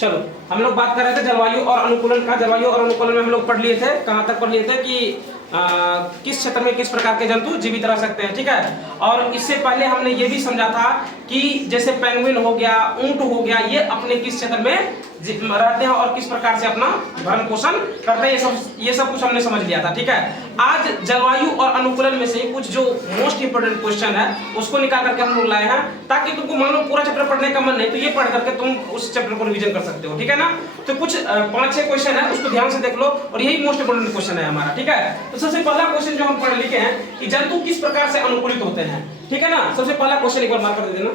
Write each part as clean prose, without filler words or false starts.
चलो हम लोग बात कर रहे थे जलवायु और अनुकूलन का। जलवायु और अनुकूलन में हम लोग पढ़ लिए थे, कहाँ तक पढ़ लिए थे कि किस क्षेत्र में किस प्रकार के जंतु जीवित रह सकते हैं, ठीक है। और इससे पहले हमने ये भी समझा था कि जैसे पेंगुइन हो गया, ऊंट हो गया, ये अपने किस क्षेत्र में रहते हैं और किस प्रकार से अपना भरण पोषण करते हैं, ये सब कुछ हमने समझ लिया था, ठीक है। आज जलवायु और अनुकूलन में से कुछ जो मोस्ट इंपोर्टेंट क्वेश्चन है उसको निकाल करके हम लोग लाए हैं, ताकि तुमको मान लो पूरा चैप्टर पढ़ने का मन नहीं तो ये पढ़ करके तुम उस चैप्टर को रिवीजन कर सकते हो, ठीक है ना। तो कुछ 5-6 क्वेश्चन है, उसको ध्यान से देख लो और यही मोस्ट इंपोर्टेंट क्वेश्चन है हमारा, ठीक है। तो सबसे पहला क्वेश्चन जो हम पढ़ लिखे हैं कि जंतु किस प्रकार से अनुकूलित होते हैं, ठीक है ना। सबसे पहला क्वेश्चन एक बार मार्क कर देना,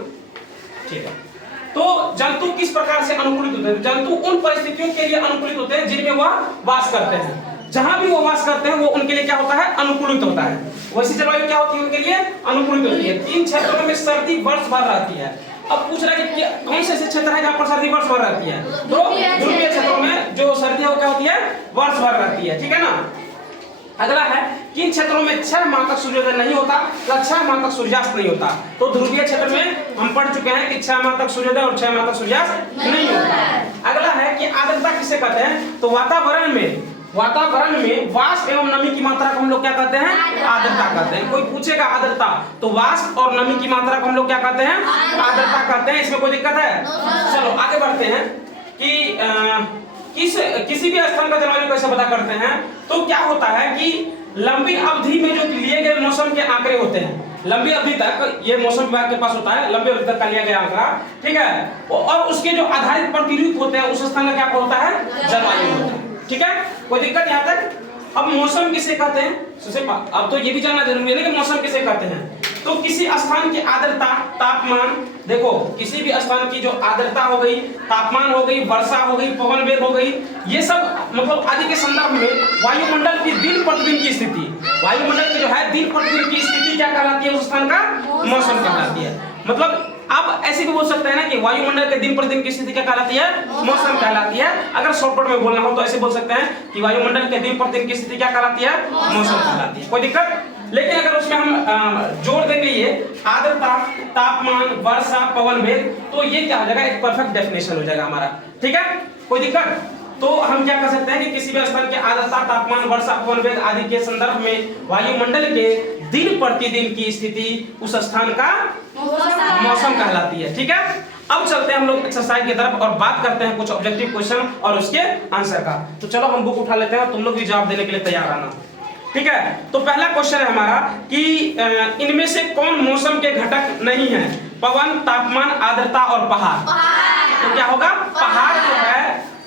ठीक है। तो जंतु किस प्रकार से अनुकूलित होते हैं? जंतु उन परिस्थितियों के लिए अनुकूलित होते हैं जिनमें वह वास करते हैं। जहां भी वो वास करते हैं वो उनके लिए क्या होता है? अनुकूलित होता है। वैसी जलवायु क्या होती है उनके लिए? अनुकूलित होती है। 3 क्षेत्रों में सर्दी वर्ष भर रहती है। अब पूछ रहा है कि कौन से ऐसे क्षेत्र है जहां पर सर्दी वर्ष भर रहती है? तो ध्रुवीय क्षेत्रों में जो सर्दी है वो क्या होती है? वर्ष भर रहती है, ठीक है ना। अगला है किन क्षेत्रों में 6 माह तक सूर्योदय नहीं होता या 6 माह तक सूर्यास्त नहीं होता? तो ध्रुवीय क्षेत्र में हम पढ़ चुके हैं कि 6 माह तक सूर्योदय और 6 माह तक सूर्यास्त नहीं होता। अगला है कि आर्द्रता किसे कहते हैं? तो वातावरण में वाष्प एवं नमी की मात्रा को हम लोग क्या कहते हैं? आर्द्रता कहते हैं। कोई पूछेगा आर्द्रता, तो वाष्प और नमी की मात्रा को हम लोग क्या कहते हैं? आर्द्रता कहते हैं। इसमें कोई दिक्कत है? चलो आगे बढ़ते हैं कि किसी भी स्थान का जलवायु कैसे पता करते हैं? तो क्या होता है कि लंबी अवधि में जो लिए गए मौसम के आंकड़े होते हैं, लंबी अवधि तक ये मौसम विभाग के पास होता है, लंबी अवधि तक का लिया गया आंकड़ा, ठीक है। और उसके जो आधारित प्रतिरूप होते हैं उस स्थान का क्या होता है? जलवायु होता है, ठीक है। कोई दिक्कत यहाँ तक? अब मौसम किसे कहते हैं? अब तो ये भी जानना जरूरी है ना कि मौसम किसे कहते हैं। तो किसी स्थान की आर्द्रता, तापमान, देखो किसी भी स्थान की जो आर्द्रता हो गई, तापमान हो गई, वर्षा हो गई, पवन वेग हो गई, ये सब मतलब आदि के संदर्भ में वायुमंडल की दिन प्रतिदिन की स्थिति, वायुमंडल की जो है दिन प्रतिदिन की स्थिति क्या कहलाती है? उस स्थान का मौसम कहलाती है। मतलब आप ऐसे भी बोल सकते हैं ना कि वायुमंडल के दिन प्रतिदिन की स्थिति क्या कहलाती है? मौसम कहलाती है। अगर शॉर्टकट में बोलना हो तो ऐसे बोल सकते हैं कि वायुमंडल के दिन प्रतिदिन की स्थिति क्या कहलाती है? मौसम कहलाती है। कोई दिक्कत? लेकिन अगर उसमें हम जोड़ देंगे ये आर्द्रता, तापमान, वर्षा, पवन वेग, तो ये क्या हो जाएगा? एक परफेक्ट डेफिनेशन हो जाएगा हमारा, ठीक है। कोई दिक्कत? तो हम क्या कर सकते हैं कि किसी भी स्थान के आर्द्रता, तापमान, वर्षा, पवन वेग आदि के संदर्भ में वायुमंडल के दिन प्रतिदिन की स्थिति उस स्थान का मौसम कहलाती है, ठीक है। अब चलते हैं हम लोग एक्सरसाइज की तरफ और बात करते हैं कुछ ऑब्जेक्टिव क्वेश्चन और उसके आंसर का। तो चलो हम बुक उठा लेते हैं, तुम लोग भी जवाब देने के लिए तैयार आना, ठीक है। तो पहला क्वेश्चन है हमारा कि इनमें से कौन मौसम के घटक नहीं है? पवन, तापमान, आर्द्रता और पहाड़। तो क्या होगा?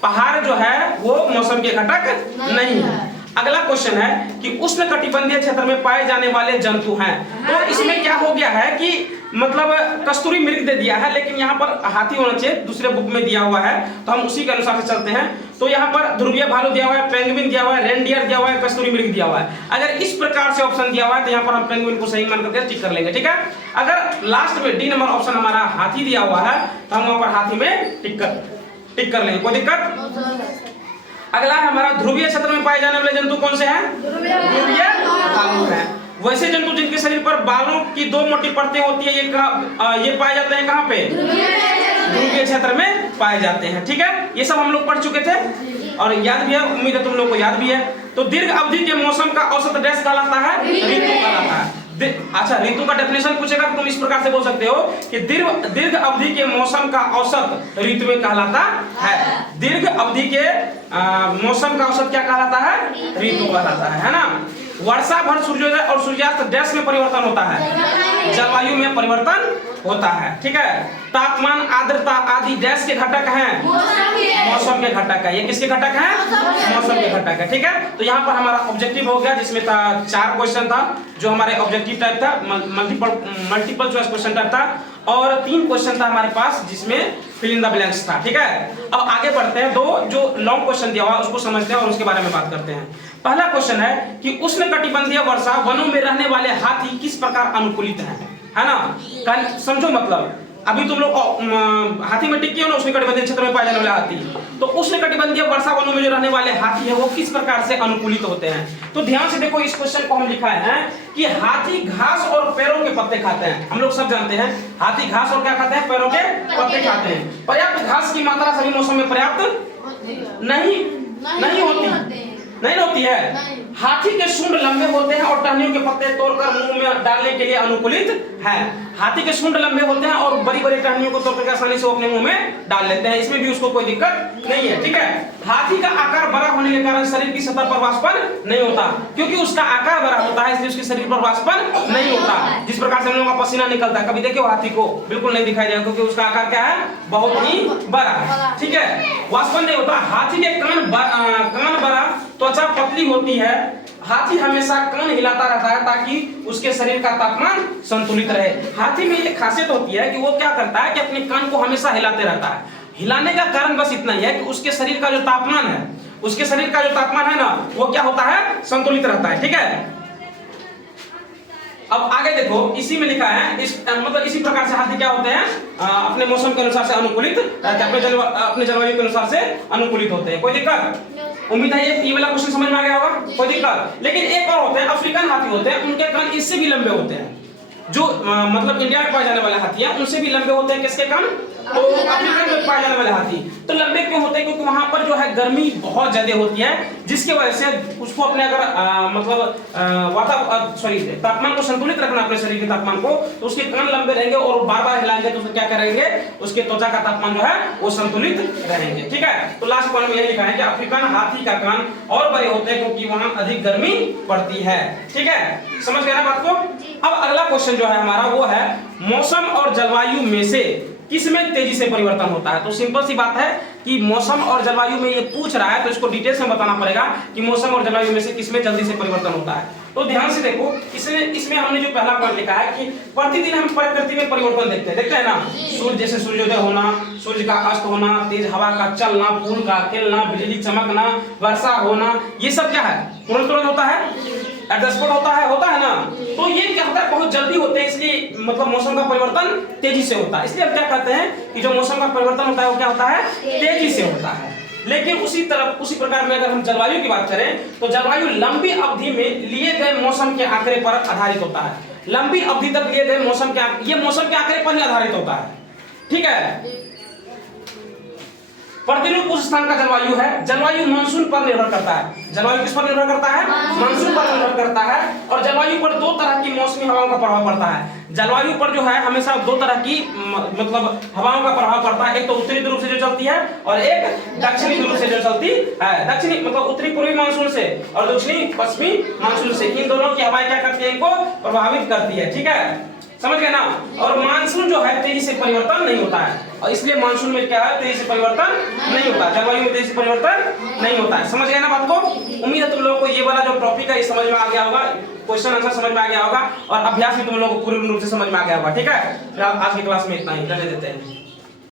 पहाड़ जो है वो मौसम के घटक नहीं है। अगला क्वेश्चन है कि उष्ण कटिबंधीय क्षेत्र में पाए जाने वाले जंतु हैं। तो इसमें क्या हो गया है कि मतलब कस्तूरी मृग दे दिया है, लेकिन यहाँ पर हाथी होना चाहिए, दूसरे बुक में दिया हुआ है, तो हम उसी के अनुसार से चलते हैं। तो यहाँ पर ध्रुवीय भालू दिया हुआ है, पेंगुइन दिया हुआ है, रेनडियर दिया हुआ है, कस्तूरी मृग दिया हुआ है। अगर इस प्रकार से ऑप्शन दिया हुआ है तो यहाँ पर हम पेंगुइन को सही मान करके टिक कर लेंगे, ठीक है। अगर लास्ट में डी नंबर ऑप्शन हमारा हाथी दिया हुआ है तो हम वहाँ पर हाथी में टिक कर लेंगे। कोई दिक्कत? अगला है हमारा ध्रुवीय क्षेत्र में पाए जाने वाले जंतु कौन से हैं? ध्रुवीय भालू हैं। वैसे जंतु जिनके शरीर पर बालों की 2 मोटी परतें होती है, ये पाए जाते हैं कहाँ पे? ध्रुवीय क्षेत्र में पाए जाते हैं, ठीक है। ये सब हम लोग पढ़ चुके थे और याद भी है, उम्मीद है तुम लोग को याद भी है। तो दीर्घ अवधि के मौसम का औसत डैश कहलाता है? ऋतु कहलाता है। अच्छा, ऋतु का डेफिनेशन पूछेगा तो तुम इस प्रकार से बोल सकते हो कि दीर्घ अवधि के मौसम का औसत ऋतु में कहलाता है। दीर्घ अवधि के मौसम का औसत क्या कहलाता है? ऋतु कहलाता है ना। वर्षा भर सूर्योदय और सूर्यास्त डैश में परिवर्तन होता है? जलवायु में परिवर्तन होता है, ठीक है। तापमान, आर्द्रता आदि डैश के घटक हैं? मौसम के घटक है। ये किसके घटक हैं? मौसम के घटक है, ठीक है। तो यहाँ पर हमारा ऑब्जेक्टिव हो गया, जिसमें था 4 क्वेश्चन था जो हमारे ऑब्जेक्टिव टाइप था, मल्टीपल चॉइस क्वेश्चन टाइप था, और 3 क्वेश्चन था हमारे पास जिसमें फिल इन द ब्लैंक्स था, ठीक है। अब आगे बढ़ते हैं, 2 जो लॉन्ग क्वेश्चन दिया हुआ उसको समझते हैं और उसके बारे में बात करते हैं। पहला क्वेश्चन है कि उष्ण कटिबंधीय वर्षा वनों में रहने वाले हाथी किस प्रकार अनुकूलित है ना। समझो मतलब अभी तुम लोग हाथी में टिकी हो ना, उष्णकटिबंधीय क्षेत्र में पाए जाने वाले हाथी, तो उष्णकटिबंधीय वर्षा वनों में जो रहने वाले हाथी है वो किस प्रकार से अनुकूलित होते हैं। तो ध्यान से देखो, इस क्वेश्चन को हम लिखा है कि हाथी घास और पेड़ों के पत्ते खाते हैं। हम लोग सब जानते हैं हाथी घास और क्या खाते हैं, पेड़ों के पत्ते खाते हैं। पर्याप्त घास की मात्रा सभी मौसम में पर्याप्त नहीं होती है। हाथी के सूंड लंबे होते हैं और टहनियों के पत्ते तोड़कर मुंह में डालने के लिए अनुकूलित है। हाथी के सूंड लंबे होते हैं और बड़ी बड़ी टहनियों को तोड़कर आसानी से वो अपने मुंह में डाल लेते हैं, इसमें भी उसको कोई दिक्कत नहीं है। ठीक है, हाथी का आकार बड़ा होने के कारण शरीर की सतह पर वाष्पन नहीं होता, क्योंकि उसका आकार बड़ा होता है इसलिए उसके शरीर पर वाष्पन नहीं होता। जिस प्रकार से हम लोगों का पसीना निकलता है, कभी देखो हाथी को बिल्कुल नहीं दिखाई देगा क्योंकि उसका आकार क्या है, बहुत ही बड़ा है। ठीक है, वाष्पन नहीं होता। हाथी के कान बड़ा, त्वचा पतली होती है। हाथी हमेशा कान हिलाता रहता है ताकि उसके शरीर का तापमान संतुलित रहे। हाथी में एक खासियत होती है कि वो क्या करता है कि अपने कान को हमेशा हिलाते रहता है। हिलाने का कारण बस इतना ही है कि उसके शरीर का जो तापमान है, ना, वो क्या होता है, संतुलित रहता है। ठीक है, अब आगे देखो, इसी में लिखा है मतलब इसी प्रकार से हाथी क्या होते हैं, अपने मौसम के अनुसार से अनुकूलित, अपने जलवायु के अनुसार से अनुकूलित होते हैं। कोई दिक्कत? उम्मीद है ये वाला क्वेश्चन समझ में आ गया होगा, कोई दिक्कत? लेकिन एक और होते हैं, अफ्रीकन हाथी होते हैं, उनके कान इससे भी लंबे होते हैं। जो मतलब इंडिया में पाए जाने वाले हाथी हैं उनसे भी लंबे होते हैं। किसके कान? तो अफ्रीका में पाए जाने वाले हाथी तो लंबे क्यों होते हैं? क्योंकि वहां पर जो है गर्मी बहुत ज्यादा होती है, जिसके वजह से उसको अपने अगर तापमान को संतुलित रखना, अपने शरीर के तापमान को, तो उसके कान लंबे रहेंगे और बार बार हिलाएंगे तो क्या करेंगे, उसके त्वचा का तापमान जो है वो संतुलित रहेंगे। ठीक है, तो लास्ट कॉलम में यही लिखा है कि अफ्रीकन हाथी का कान और बड़े होते हैं क्योंकि वहां अधिक गर्मी पड़ती है। ठीक है, समझ गए ना बात को? अब अगला क्वेश्चन जो है हमारा वो है, मौसम और जलवायु में से किसमें तेजी से परिवर्तन होता है। तो सिंपल सी बात है कि मौसम और जलवायु में ये पूछ रहा है तो इसको डिटेल्स में बताना पड़ेगा कि मौसम और जलवायु में से किसमें जल्दी से परिवर्तन होता है। तो ध्यान से देखो, इसमें हमने जो पहला पॉइंट लिखा है कि प्रतिदिन हम प्रकृति में परिवर्तन देखते हैं ना, सूर्य जैसे सूर्योदय होना, सूर्य का अस्त होना, तेज हवा का चलना, फूल का खिलना, बिजली चमकना, वर्षा होना, ये सब क्या है, तुरंत होता है, एडजस्टमेंट होता है ना। तो ये क्या होता है, बहुत जल्दी होते हैं, इसलिए मतलब मौसम का परिवर्तन तेजी से होता है। इसलिए हम क्या कहते हैं कि जो मौसम का परिवर्तन होता है वो क्या होता है, तेजी से होता है। लेकिन उसी प्रकार में अगर हम जलवायु की बात करें तो जलवायु लंबी अवधि में लिए गए मौसम के आंकड़े पर आधारित होता है। लंबी अवधि तक लिए गए मौसम के आंकड़े पर ही आधारित होता है। ठीक है, प्रतिरूप उस स्थान का जलवायु है। जलवायु मानसून पर निर्भर करता है। जलवायु किस पर निर्भर करता है, मानसून पर निर्भर करता है। और जलवायु पर दो तरह की मौसमी हवाओं का प्रभाव पड़ता है। जलवायु पर जो है हमेशा दो तरह की मतलब हवाओं का प्रभाव पड़ता है, एक तो उत्तरी ध्रुव से जो चलती है और एक दक्षिणी ध्रुव से जो चलती है। दक्षिणी मतलब उत्तरी पूर्वी मानसून से और दक्षिणी पश्चिमी मानसून से, इन दोनों की हवाएं क्या करती है, इनको प्रभावित करती है। ठीक है, समझ गए ना। और मानसून जो है तेजी से परिवर्तन नहीं होता है, और इसलिए मानसून में क्या है, तेजी से परिवर्तन नहीं होता, जलवायु में तेजी से परिवर्तन नहीं होता है। समझ गए ना बात को? उम्मीद है तुम लोगों को ये वाला जो टॉपिक है ये समझ में आ गया होगा, क्वेश्चन आंसर समझ में आ गया होगा और अभ्यास भी तुम लोगों को पूर्ण रूप से समझ में आ गया होगा। ठीक है, आज की क्लास में इतना ही, रहने देते हैं।